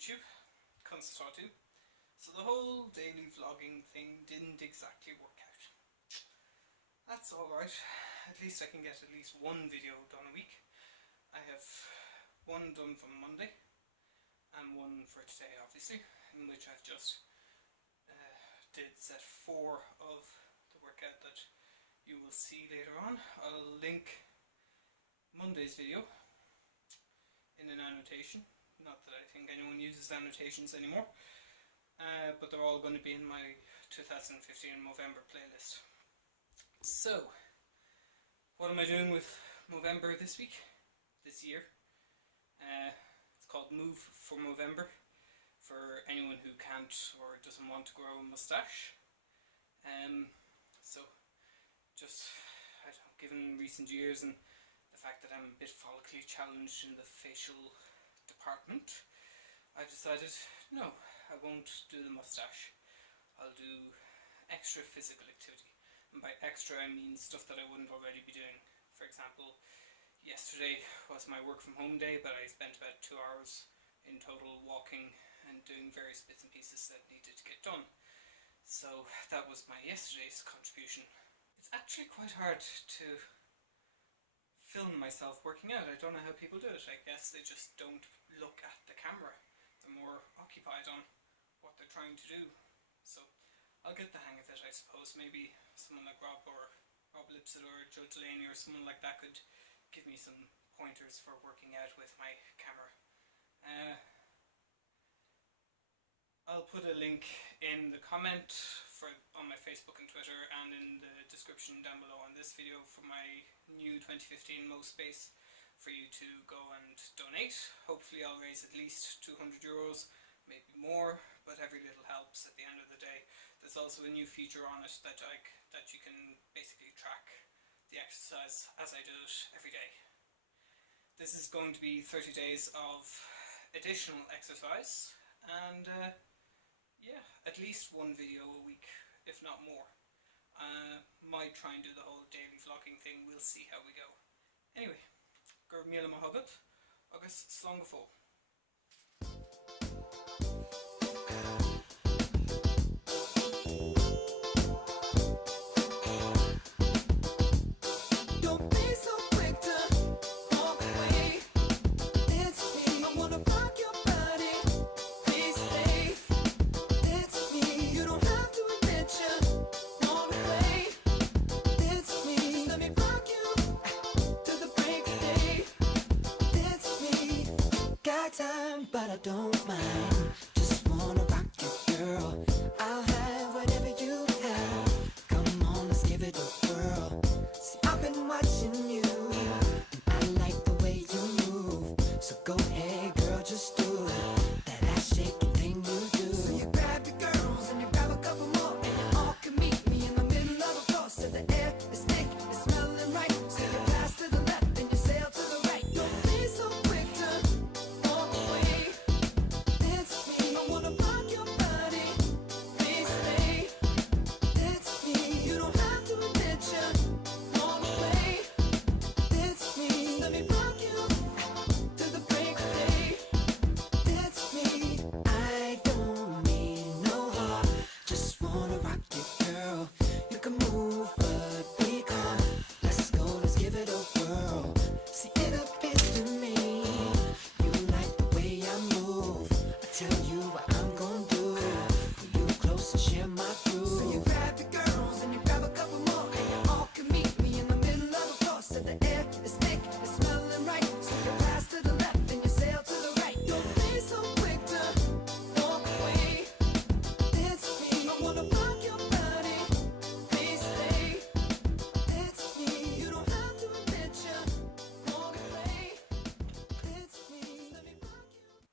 YouTube, Constatu. So the whole daily vlogging thing didn't exactly work out. That's alright, at least I can get at least one video done a week. I have one done from Monday and one for today obviously, in which I've just did set 4 of the workout that you will see later on. I'll link Monday's video in an annotation. Not that I think anyone uses annotations anymore, but they're all going to be in my 2015 Movember playlist. So, what am I doing with Movember this year? It's called Move for Movember, for anyone who can't or doesn't want to grow a moustache. So, just, I don't know, given recent years and the fact that I'm a bit follically challenged in the facial department, I decided, no, I won't do the moustache. I'll do extra physical activity. And by extra I mean stuff that I wouldn't already be doing. For example, yesterday was my work from home day, but I spent about 2 hours in total walking and doing various bits and pieces that needed to get done. So that was my yesterday's contribution. It's actually quite hard to film myself working out. I don't know how people do it. I guess they just don't look at the camera. They're more occupied on what they're trying to do. So I'll get the hang of it, I suppose. Maybe someone like Rob Lipsett or Joe Delaney or someone like that could give me some pointers for working out with my camera. I'll put a link in the comment on my Facebook and Twitter, and in the description down below on this video for my new 2015 MoSpace for you to go and donate. Hopefully I'll raise at least €200, maybe more, but every little helps at the end of the day. There's also a new feature on it that you can basically track the exercise as I do it every day. This is going to be 30 days of additional exercise, and yeah, at least one video a week, if not more. Might try and do the whole daily vlogging thing, we'll see how we go. Anyway, gur míle maith agat, agus slán go fóill. But I don't mind, just wanna rock you, girl. I'll have whatever you have. Come on, let's give it a whirl. See, I've been watching you, and I like the way you move. So go ahead, girl, just do